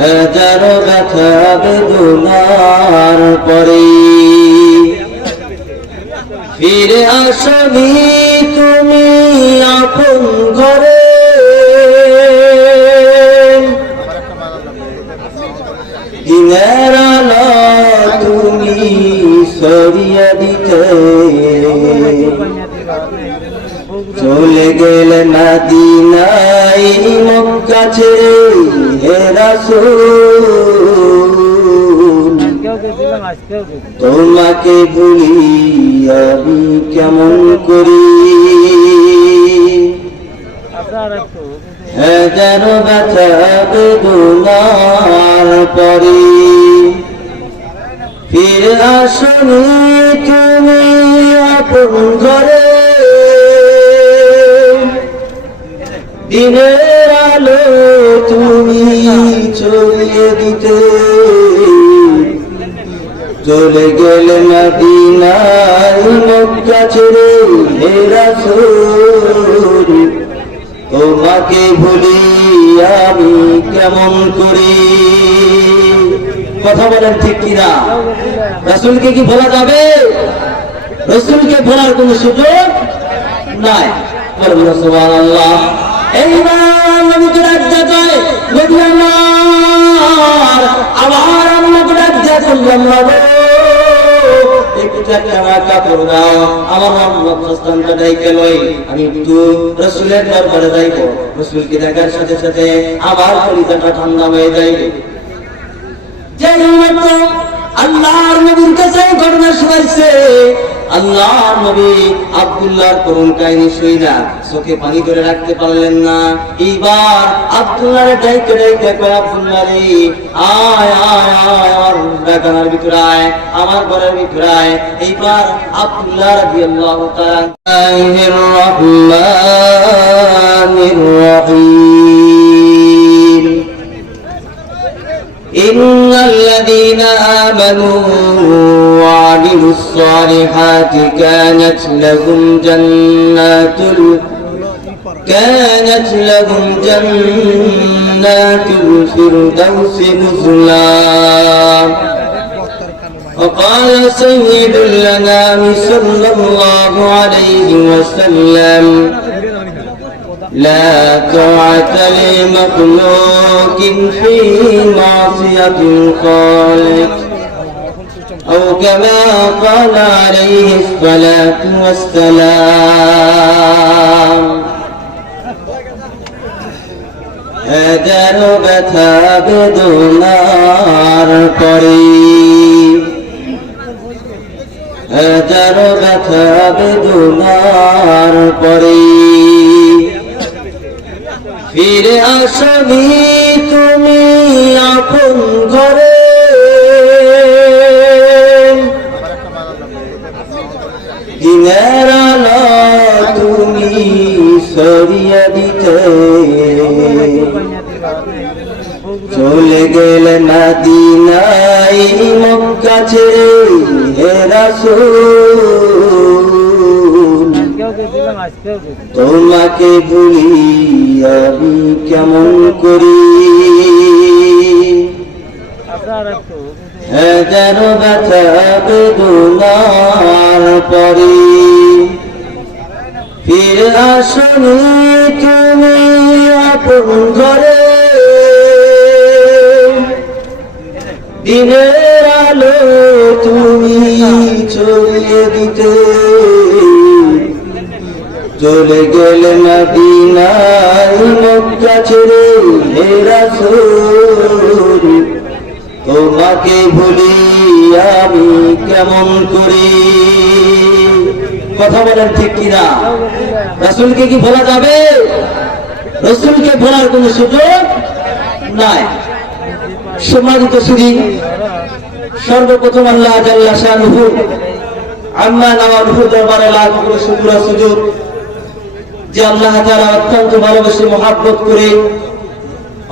হাজারো ব্যথা বেদনার পরে ফিরে আসনি তুমি আপন ঘরে, দিনের আলো তুমি সরিয়ে দিতে চলে গেলে মদিনায় মক্কা ছেড়ে হে রাসূল, তোমাকে ভুলি আমি কেমন করি। হাজারো ব্যথা বেদনার পরে ফিরে আসনি তুমি আপন ঘরে, দিনের আলো তুমি ছড়িয়ে দিতে চলে গেলে মদিনায় মক্কা ছেড়ে হে রাসূল, তোমাকে ভুলি আমি কেমন করি। কথা বলেন ঠিক কিনা? রাসূলকে কি ভোলা যাবে? রাসূলকে ভোলার কোন সুযোগ নাই। বলুন সুবহানাল্লাহ। এইবার নবীকে রাজ্জা যায় মদিনার, আবার আম্মাকে রাজ্জা করলাম বাবা একটু কাপড় দাও, আমার রক্তস্থানটা ডাইকে লই, আমি একটু রাসূলের দরবারে যাইব। রাসূলকে দেখার সাথে সাথে আমার কলিজাটা ঠান্ডা হয়ে যাইবে। যেই মাত্র আল্লাহর নবীর কাছে ঘটনা শোনাইছে, আল্লাহর নবী আব্দুল্লাহর করুণ কাহিনী শুইনা চোখে পানি ধরে রাখতে পারলেন না। এইবার আব্দুল্লাহর ডাইকে ডাইকে কয়, আব্দুল্লাহ রে আয় আয় আয় আমার বাগানের ভিতরে আয়, আমার ঘরের ভিতরে আয়। এইবার আব্দুল্লাহ রাদিয়াল্লাহু তাআলার রহমানির রহিম ইন্নাল লাযীনা আমানু وعملوا الصالحات كانت لهم جنات الفردوس نزلا. وقال سيد الأنام صلى الله عليه وسلم لا طاعة لمخلوق في معصية الخالق، أو كما قال عليه الصلاة والسلام. হাজারো ব্যথা বেদনার পরে হাজারো ব্যথা বেদনার পরে ফিরে আসনি তুমি আপন ঘরে, দিনের আলো তুমি সরিয়ে দিতে চলে গেলে মদিনায় মক্কা ছেড়ে হে রাসূল, তোমাকে ভুলি আমি কেমন করি। হাজারো ব্যথা বেদনার পরে ফিরে আসনি তুমি আপন ঘরে, দিনের আলো তুমি ছড়িয়ে দিতে চলে গেলে মদিনায় মক্কা ছেড়ে হে রাসূল, তোমাকে ভুলি আমি কেমন করি। কথা বলেন ঠিক কিনা? রাসূলকে কি ভোলা যাবে? রাসূলকে ভোলার কোন সুযোগ নাই। সম্মানিত সুধী, সর্বপ্রথম আল্লাহ জাল্লা শানুহু আম্মা নাওয়ালহু দরবারে লাখ কোটি শুকর সুজুদ যে আল্লাহ তাআলা অত্যন্ত ভালোবেসে মহব্বত করে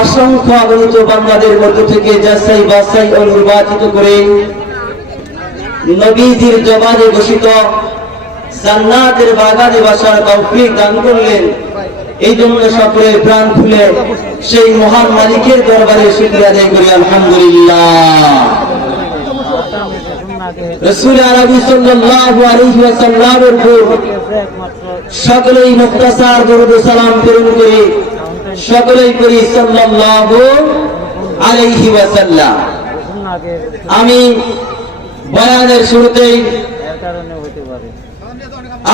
অসংখ্য অগণিত বান্দাদের মধ্য থেকে যাচাই বাছাই ও নির্বাচিত করে নবীজির জবানে ঘোষিত জান্নাতের বাগানে বসার তৌফিক দান করলেন। এই জন্য সকলে প্রাণ খুলে সেই মহান মালিকের দরবারে শুকরিয়া আদায় করি আলহামদুলিল্লাহ। রাসূল আরবি সাল্লাল্লাহু আলাইহি ওয়াসাল্লামের উপর সকলেই মুখতাসার দরুদ ও সালাম প্রেরণ করি, সকলেই করি সাল্লাল্লাহু আলাইহি ওয়াসাল্লাম। আমি বয়ানের শুরুতেই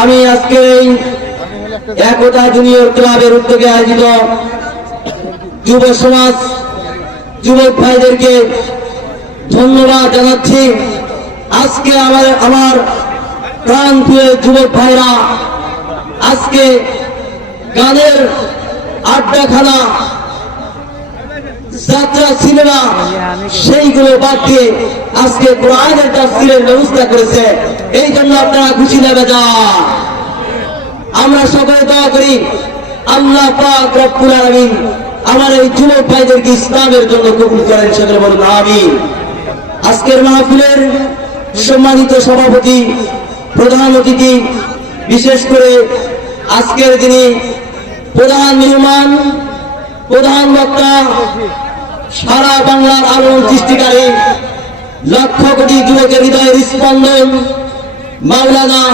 আমি আজকে একতা জুনিয়র ক্লাবের উদ্যোগে আয়োজিত যুব সমাজ যুবক ভাইদেরকে ধন্যবাদ জানাচ্ছি। আজকে আমার প্রাণ প্রিয় যুবক ভাইরা আজকে গানের আড্ডাখানা যাত্রা সিনেমা সেইগুলো বাদ দিয়ে আজকে কোরআনের তাফসীরের ব্যবস্থা করেছে। এই জন্য আপনারা খুশি নেবে যা আমরা সবাই দোয়া করি আল্লাহ পাক রব্বুল আলামিন আমার এই যুবক ভাইদেরকে ইসলামের জন্য কবুল করেন, সকলে বলুন আমিন। আজকের মাহফিলের সম্মানিত সভাপতি, প্রধান অতিথি, বিশেষ করে আজকের দিনে প্রধান মেহমান, প্রধান বক্তা, সারা বাংলার আলোড়ন সৃষ্টিকারী লক্ষ কোটি যুবকের হৃদয়ের স্পন্দন মাওলানা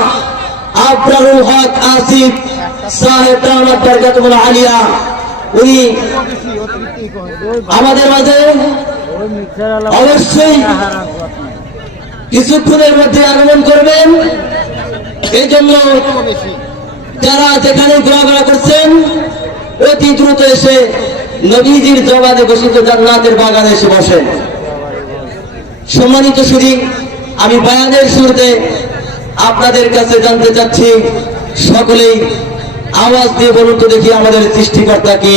আবরারুল হক আসিফ সাহেব দামাত বরকাতুল আলিয়া, উনি আমাদের মাঝে অবশ্যই কিছুক্ষণের মধ্যে আগমন করবেন। এই জন্য যারা যেখানে ঘোরাঘোরা করছেন অতি দ্রুত এসে নবীজির জবানে ঘোষিত জান্নাতের বাগানে এসে বসেন। সম্মানিত শুধু আমি বয়ানের শুরুতে আপনাদের কাছে জানতে চাচ্ছি, সকলেই আওয়াজ দিয়ে বলুন তো দেখি আমাদের সৃষ্টিকর্তা কে?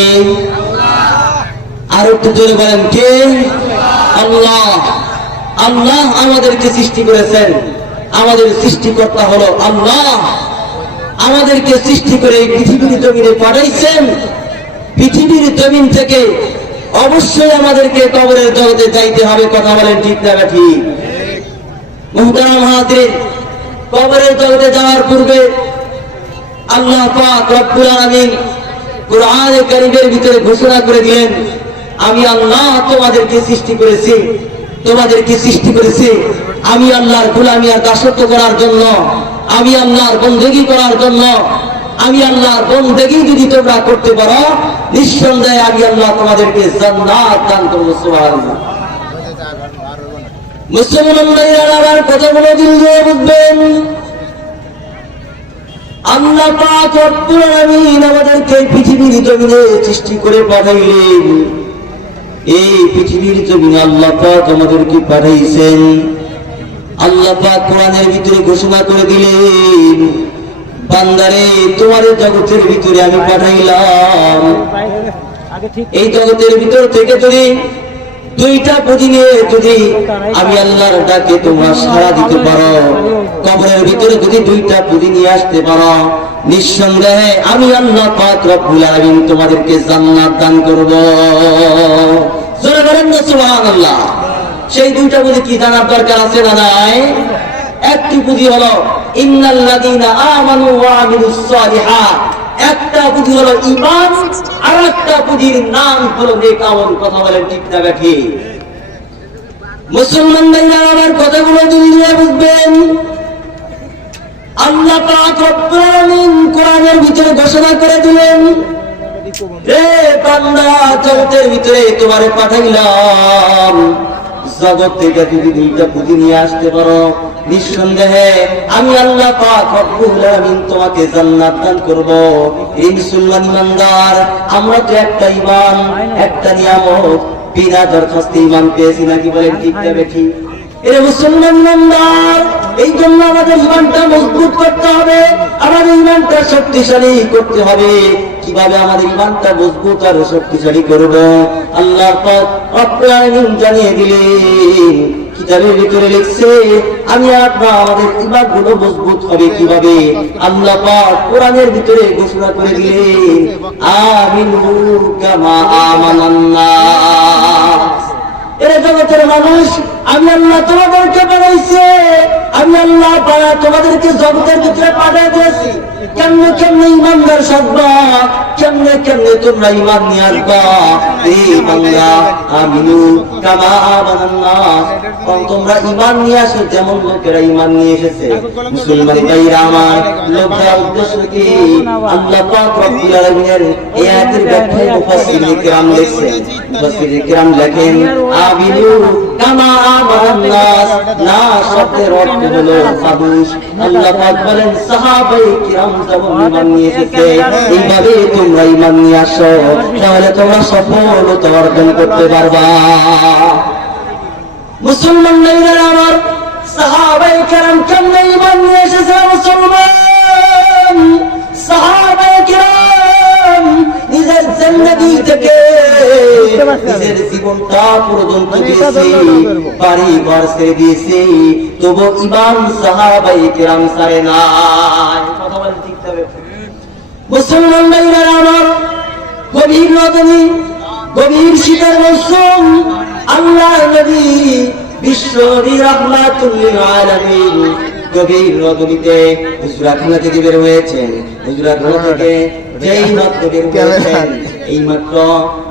আর একটু জোরে বলেন কে? আল্লাহ। আল্লাহ আমাদেরকে সৃষ্টি করেছেন, আমাদের সৃষ্টিকর্তা হলো আল্লাহ। আমাদেরকে সৃষ্টি করে পৃথিবীর জমিনে পাঠাইছেন। পৃথিবীর জমিন থেকে অবশ্যই আমাদেরকে কবরের জগতে যাইতে হবে, কথা বলেন ঠিক না ঠিক? মুহতারাম হাজিরিন, কবরের জগতে যাওয়ার পূর্বে আল্লাহ পাক রব্বুল আলামিন কোরআনে কারীমের ভিতরে ঘোষণা করে দিলেন, আমি আল্লাহ তোমাদেরকে সৃষ্টি করেছি, তোমাদেরকে সৃষ্টি করেছি আমি আল্লাহর গোলামি আর দাসত্ব করার জন্য, আমি আল্লাহর বন্দেগী করার জন্য। আমি আল্লাহর বন্দেগী যদি তোমরা করতে পারো, নিঃসন্দেহে আমি আল্লাহ তোমাদেরকে জান্নাত দান করব। সুবহানাল্লাহ। মুসলমান ভাইরা আমার কথাগুলো দিল দিয়ে বুঝবেন। আল্লাহ পাক রব্বুল আলামিন আমাদেরকে পৃথিবীর জমিনে সৃষ্টি করে পাঠাইলেন। এই পৃথিবীর জমিনে আল্লাহ পাক আমাদেরকে পাঠাইছেন। আল্লাহ পাক কোরআনের ভিতরে ঘোষণা করে দিলেন, বান্দারে তোমার জগতের ভিতরে আমি পাঠাইলাম। এই জগতের ভিতর থেকে যদি দুইটা পুঁজি নিয়ে যদি আমি আল্লাহর ডাকে তোমরা সাড়া দিতে পারো, কবরের ভিতরে যদি দুইটা পুঁজি নিয়ে আসতে পারো, নিঃসন্দেহে আমি আল্লাহ পাক রব্বুল আলামিন তোমাদেরকে জান্নাত দান করব। জোরে বলেন না সুবহানাল্লাহ। সেই দুইটা পুঁজি কি জানার দরকার আছে না নাই? একটি পুঁজি হলো ইন্নাল্লাযীনা আমানু ওয়া আমিলুস সালিহাত, একটা পুঁজি হলো ঈমান, আর একটা পুঁজির নাম হলো নেক আমল। কথা বলেন ঠিক না ঠিক? মুসলমান ভাইরা আমার কথাগুলো দিল দিয়ে বুঝবেন। আল্লাহ পাক রব্বুল আলামিন কোরআনের ভিতরে ঘোষণা করে দিলেন, রে বান্দা জগতের ভিতরে তোমারে পাঠাইলাম, জগৎ থেকে যদি দুইটা পুঁজি নিয়ে আসতে পারো, নিঃসন্দেহে আমি আল্লাহ পাক রব্বুল আলামিন তোমাকে জান্নাত দান করব। এই মুসলমান ইমানদার, আমরা তো একটা ঈমান, একটা নিয়ামত, বিনা দরখাস্তে ঈমান পেয়েছি নাকি বলেন ঠিক না বেঠিক? এর মুসলমান ইমানদার, এই জন্য আমাদের ঈমানটা মজবুত করতে হবে, আমাদের ঈমানটা শক্তিশালী করতে হবে। কিভাবে আমাদের ঈমানটা মজবুত আর শক্তিশালী করব? আল্লাহ পাক রব্বুল আলামিন জানিয়ে দিলেন, কিতাবের ভিতরে লিখছে আমি আপনার আমাদের ঈমানগুলো মজবুত হবে কিভাবে? আল্লাহ পাক কোরআনের ভিতরে ঘোষণা করে দিলেন, আমিনু কামা আমানান নাস। এর জগতের মানুষ আমি আল্লাহ তোমাদেরকে বানাইছি, আমি আল্লাহ তোমাদেরকে জগতের ভিতরে পাঠিয়ে দিয়েছি। কেমনে কেমনে ইমানদার সাজবা, কেমনে কেমনে তোমরা ইমান নিয়ে আসবা। এই বান্দা আমিনু কামা আমানান নাস, তোমরা ইমান নিয়ে আসো যেমন লোকেরা ইমান নিয়ে এসেছে। মুসলমান ভাইরা আমার, লোকদের উদ্দেশ্য কি? আল্লাহ পাক রব্বুল আলামিনের এই আয়াতের ব্যাখ্যায় মুফাসসিরিন কিরাম লিখছেন। মুফাসসিরিন কিরাম লেখেন আমিনু কামা আমানান নাস, না শব্দের অর্থ হলো মানুষ। আল্লাহ পাক বলেন সাহাবায়ে কিরাম যেমন ইমান নিয়ে এসেছে এইভাবে তোমরা ইমান নিয়ে আসো, তাহলে তোমরা সফলতা অর্জন করতে পারবা। মুসলমান ভাইরা আমার, সাহাবায়ে কেরাম কেমনে ঈমান নিয়ে এসেছে? মুসলমান সাহাবায়ে কেরাম নিজের জিন্দেগি থেকে নিজের জীবনটা পর্যন্ত দিয়েছে, বাড়ি ঘর ছেড়ে দিয়েছে, তবু ঈমান সাহাবায়ে কেরাম ছাড়ে নাই। কথা বলেন ঠিক তবে? মুসলমান ভাইরা আমার, গভীর রজনী, গভীর শীতের মৌসুম, আল্লাহ নবী বিশ্ব নবী রাহমাতুল লিল আলামিন গভীর রজনীতে হুজরাখানা থেকে বের হয়েছেন। হুজরাখানা থেকে যেই মাত্র বের হয়েছেন, এই মাত্র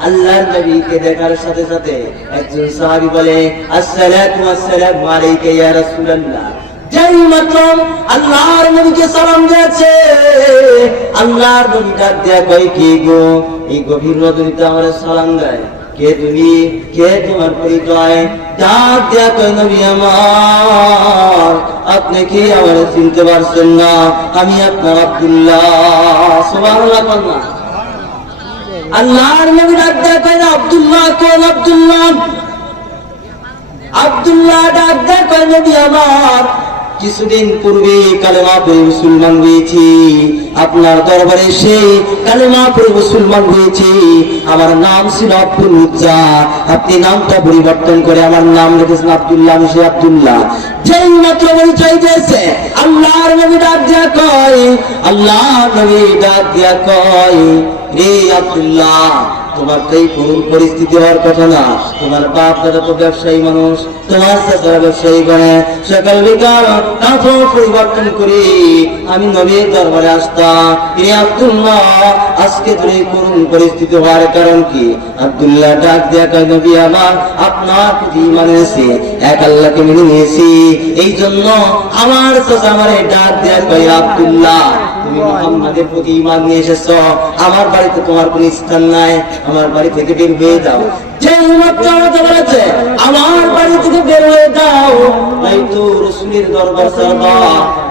আল্লাহর নবীকে দেখার সাথে সাথে একজন সাহাবী বলে আসসালাতু ওয়াসসালামু আলাইকা ইয়া রাসূলুল্লাহ। যেই মাত্র আল্লাহর নবীকে সালাম দিয়েছে, আল্লাহর নবী ডাক দেয়া কয় কি গো, এই গভীর রজনীতে আমার সালাম দেয়, কে তুমি, কে তোমার পরিচয়? ডাক দেয়া কয় নবী আমার, আপনি কি আমার চিনতে পারছেন না? আমি আপনার আব্দুল্লাহ। সুবহানাল্লাহ। আল্লাহর নবী ডাক দেয়া কয় আব্দুল্লাহ কোন? আব্দুল্লাহ। আব্দুল্লাহ ডাক দেয়া কয় নবী আমার, কিছুদিন পূর্বে কালেমা পড়ে মুসলমান হয়েছি, আপনার দরবারে সেই কালেমা পড়ে মুসলমান হয়েছি। আমার নাম ছিল আব্দুল উজ্জা, আপনি নামটা পরিবর্তন করে আমার নাম রেখেছেন আব্দুল্লাহ। আমি সেই আব্দুল্লাহ। যেই মাত্র পরিচয় দিয়েছে, আল্লাহর নবী ডাক দিয়া কয়, আল্লাহর নবী ডাক দিয়া কয়, রে আব্দুল্লাহ, তোমার তো এই করুণ পরিস্থিতি হওয়ার কথা না। তোমার বাপ দাদা তো ব্যবসায়ী মানুষ, তোমার চাচারা ব্যবসায়ী করে, সকাল বিকাল কাপড় পরিবর্তন করি আমি নবীর দরবারে আসতাম। রে আব্দুল্লাহ, আজকে তোর এই করুণ পরিস্থিতি হওয়ার কারণ কি? আব্দুল্লাহ ডাক দেয়া কয় নবী আমার, আপনার প্রতি ঈমান এনেছি, এক আল্লাহকে মেনে নিয়েছি, এই জন্য আমার চাচা আমারে ডাক দেয়া কয় আব্দুল্লাহ, তুমি মুহাম্মাদের প্রতি ঈমান নিয়ে এসেছো, আমার বাড়িতে তোমার কোনো স্থান নাই, আমার বাড়ি থেকে বের হয়ে যাও। যেই মাত্র বলেছে আমার বাড়ি থেকে বের হয়ে যাও, নাই তো রাসূলের দরবার ছাড়বা,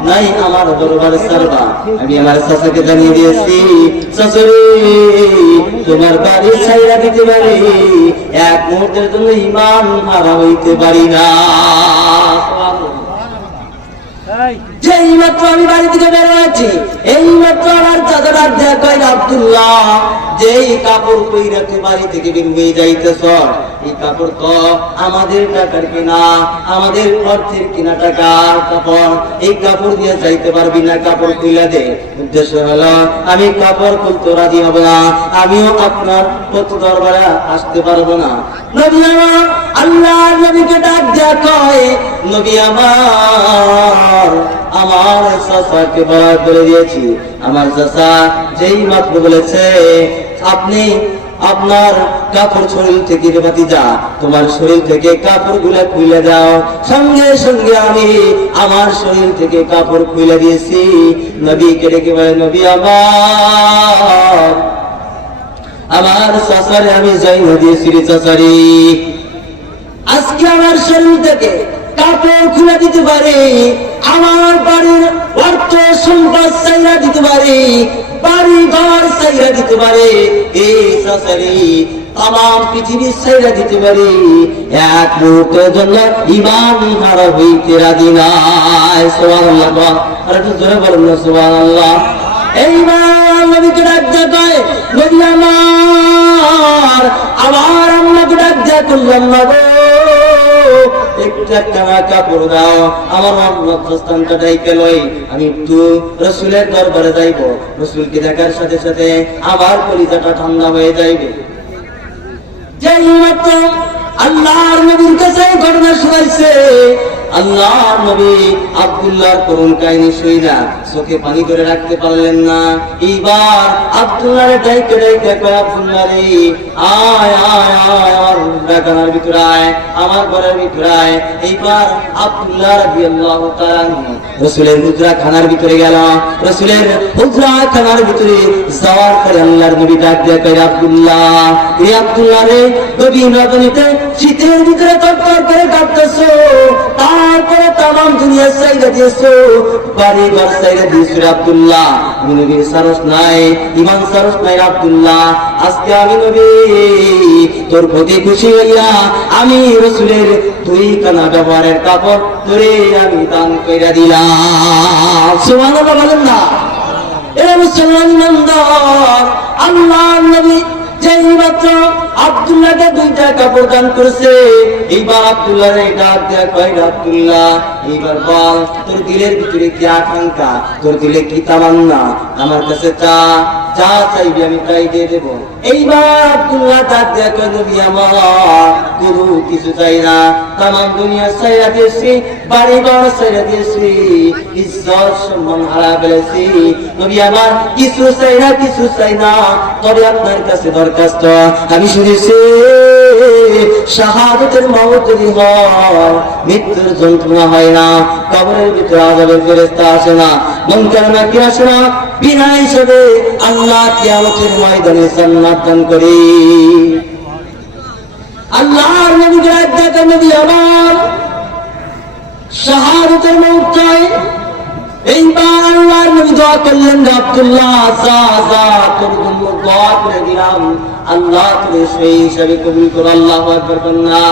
নাই আমার দরবার ছাড়বা। আমি আমার চাচাকে জানিয়ে দিয়েছি, চাচারে তোমার বাড়ি ছাইরা দিতে পারি, এক মুহূর্তের জন্য ঈমান হারা হইতে পারি না। যেই মাত্র আমি বাড়ি থেকে বের হয়েছি, এই মাত্র আমার চাচারা দেখা কয় আব্দুল্লাহ, যেই কাপড় পইরা তুই বাড়ি থেকে বের হয়ে যাইতেছ, এই কাপড় তো আমাদের টাকার কিনা, আমাদের অর্থের কিনা টাকার কাপড়, এই কাপড় দিয়ে যাইতে পারবি না, কাপড় খুইলা দে। উদ্দেশ্য হলো আমি কাপড় খুলতে রাজি হব না, আমিও আপনার প্রতি দরবারে আসতে পারবো না। নবী আমার, আল্লাহ নবীকে ডাক দেয়া কয়, নবী আমার, আমার চাচাকে বলা করে দিয়েছি। আমার চাচা যেই মাত্র বলেছে আপনি আপনার কাপড় শরীর থেকে ভাতিজা, তোমার শরীর থেকে কাপড় গুলা খুলে দাও, সঙ্গে সঙ্গে আমি আমার শরীর থেকে কাপড় খুলে দিয়েছি। নবীকে ডেকে বলে, নবী আমার, আমার চাচারে আমি যাই না দিয়েছি রে চাচারি, আজকে আমার শরীর থেকে কাপড় খুলে দিতে পারে, আমার বাড়ির অর্থ সম্পদ চাইরা দিতে পারে, বাড়ি ঘর চাইরা দিতে পারে, এই চাচারি তাম পৃথিবী চাইরা দিতে পারে, এক মুহূর্তের জন্য ঈমান হারা হইতে রাজি নাই। সুবহানাল্লাহ। আর একটু জোরে বলুন না সুবহানাল্লাহ। এইবার নবীকে ডাক দেয়া কয়, নবী আমার, আমার আম্মাকে ডাক দেয়া করলাম না গো, একটা কাপড় দাও, আমার অবস্থানটা ডাইকে লই, আমি একটু রাসূলের দরবারে যাইব, রাসূলকে দেখার সাথে সাথে আমার কলিজাটা ঠান্ডা হয়ে যাইবে। যেই মাত্র আল্লাহ আল্লাহর নবীর কাছে ঘটনা শোনাইছে। আল্লাহর নবী আব্দুল্লাহর করুণ কাহিনী শুইনা চোখে পানি ধরে রাখতে পারলেন না। এইবার আব্দুল্লাহরে ডাইকে ডাইকে কয়, আব্দুল্লাহ রে আয় আয় আয় আমার বাগানের ভিতরে আয়, আমার ঘরের ভিতরে আয়। এইবার আব্দুল্লাহ রাদিয়াল্লাহু তাআলা রাসূলের হুজরা খানার ভিতরে গেল। রাসূলের হুজরা খানার ভিতরে যাওয়ার পরে আল্লাহর নবী ডাক দিয়ে কয়, আব্দুল্লাহ এই আব্দুল্লাহ রে গভীর রজনীতে শীতের ভিতরে তরতর করে কাঁপতেছো, তারপরে তামাম দুনিয়া চাইরা দিয়েছো, বাড়ি ঘর চাইরা দিয়েছো রে আব্দুল্লাহ। আমি নবীর সারস নাই, ইমান সারস নাই আব্দুল্লাহ। আজকে আমি নবী তোর প্রতি খুশি হইয়া আমি রাসূলের দুই কানা ব্যবহারের কাপড় ধরে আমি দান কইরা দিলাম। সুবহানাল্লাহ বলেন না? এ মুসলমান ইমানদার, আল্লাহর নবী যেই মাত্র আব্দুল্লাহকে দুইটা কাপড় দান করেছে, এইবার আব্দুল্লাহ ডাক দেয়া কয়, আব্দুল্লাহ এইবার বল তোর দিলের ভিতরে কি আকাঙ্ক্ষা, তোর দিলে কি তামান্না, আমার কাছে চা, যা চাইবি আমি তাই দিয়ে দেব। এইবার আব্দুল্লাহ ডাক দেয়া কয়, নবী আমার কোনো কিছু চাই না, তামাম দুনিয়া চাইরা দিয়েছি, বাড়ি ঘর চাইরা দিয়েছি, ইজ্জত সম্মান হারা ফেলেছি, নবী আমার কিছু চাই না, কিছু চাই না, তবে আপনার কাছে দরখাস্ত। আমি শুনেছি শাহাদাতের মওত যদি হয় মৃত্যুর যন্ত্রণা হয় না, কবরের ভিতরে আযাবের ফেরেশতা আসে না, মুনকার নাকির আসে না, বিনা হিসাবে আল্লাহ কিয়ামতের ময়দানে জান্নাত দান করে। আল্লাহর নবীকে ডাক দেয়া, নবী আমার শাহাদাতের মওত চাই। এইবার আল্লাহর নবী দোয়া করলেন, আব্দুল্লাহ যা যা তোর জন্য দোয়া করে দিলাম, আল্লাহ তোর সেই হিসাবে কবুল করো। আল্লাহু আকবার কন্যা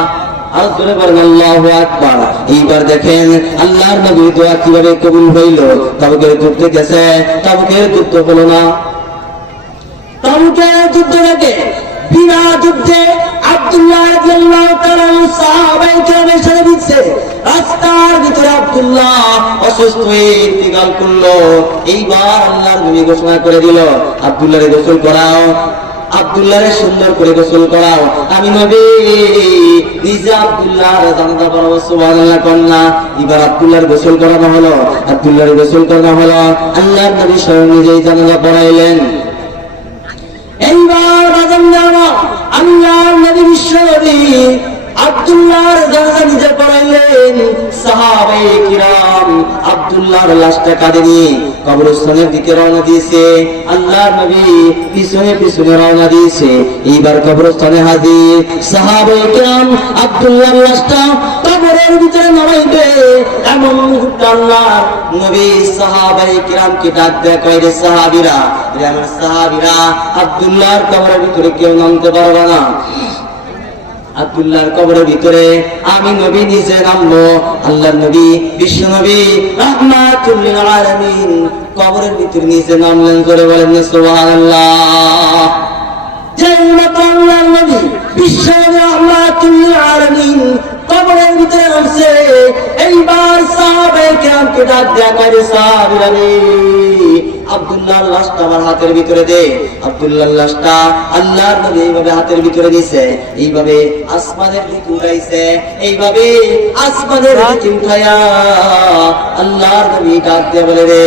আর জোরে বলেন আল্লাহু আকবার। এইবার দেখেন আল্লাহর নবীর দোয়া কিভাবে কবুল হইল। তাবুকের যুদ্ধে গেছে, তাবুকের যুদ্ধ হলো না। তাবুকের যুদ্ধ থেকে বিনা যুদ্ধে আব্দুল্লাহ রাদিয়াল্লাহু তাআলা সাহাবায়ে কেরামের সাথে দিচ্ছে। রাস্তার ভিতরে আব্দুল্লাহ অসুস্থ হয়ে ইন্তেকাল করলো। এইবার আল্লাহর নবী ঘোষণা করে দিল, আব্দুল্লাহরে গোসল করাও, আব্দুল্লাহরে সুন্দর করে গোসল করাও। আমি নবী নিজে আব্দুল্লাহর জানাজা পড়াবো। সুবহানাল্লাহ কন্যা। এবার আব্দুল্লাহর গোসল করানো হলো, আব্দুল্লাহর গোসল করানো হলো, আল্লাহর নবী স্বয়ং নিজেই জানাজা পড়াইলেন। এইবার বাজান জানা আল্লাহর নবী বিশ্বনবী আব্দুল্লাহর জানাজা নিজে পড়াইলেন। সাহাবায়ে কিরাম আব্দুল্লাহর লাশটা কাঁধে নিয়ে কবরস্থানের দিকে রওনা দিয়েছে। আল্লাহর নবী পিছনে পিছনে রওনা দিয়েছে। এইবার কবরস্থানে হাজির সাহাবায়ে কিরাম আব্দুল্লাহর লাশটা কবরের ভিতরে নামাইবে এমন মুহূর্তে আল্লাহর নবী সাহাবায়ে কিরামকে ডাক দেয়া কয়, রে সাহাবীরা, রে আমার সাহাবীরা, আব্দুল্লাহর কবরের ভিতরে কেউ নামতে পারবে না। আব্দুল্লাহর কবরের ভিতরে আমি নবী নিজে নামবো। আল্লাহর নবী বিশ্ব নবী রাহমাতুল লিল আলামিন কবরের ভিতরে নিজে নামলেন। জোরে বলেন সুবহানাল্লাহ। যেই মাত্র আল্লাহর নবী বিশ্ব নবী রাহমাতুল লিল আলামিন কবরের ভিতরে নামছে, এইবার সাহাবায়ে কিরামকে ডাক দেয়া কয়, সাহাবীরা রে, আব্দুল্লাহর লাশটা আমার হাতের ভিতরে দে। আব্দুল্লাহর লাশটা আল্লাহর নবী এইভাবে হাতের ভিতরে দিয়েছে, এইভাবে আসমানের দিকে উঠাইছে, এইভাবে আসমানের দিকে উঠায়া আল্লাহর নবী ডাক দিয়ে বলে, রে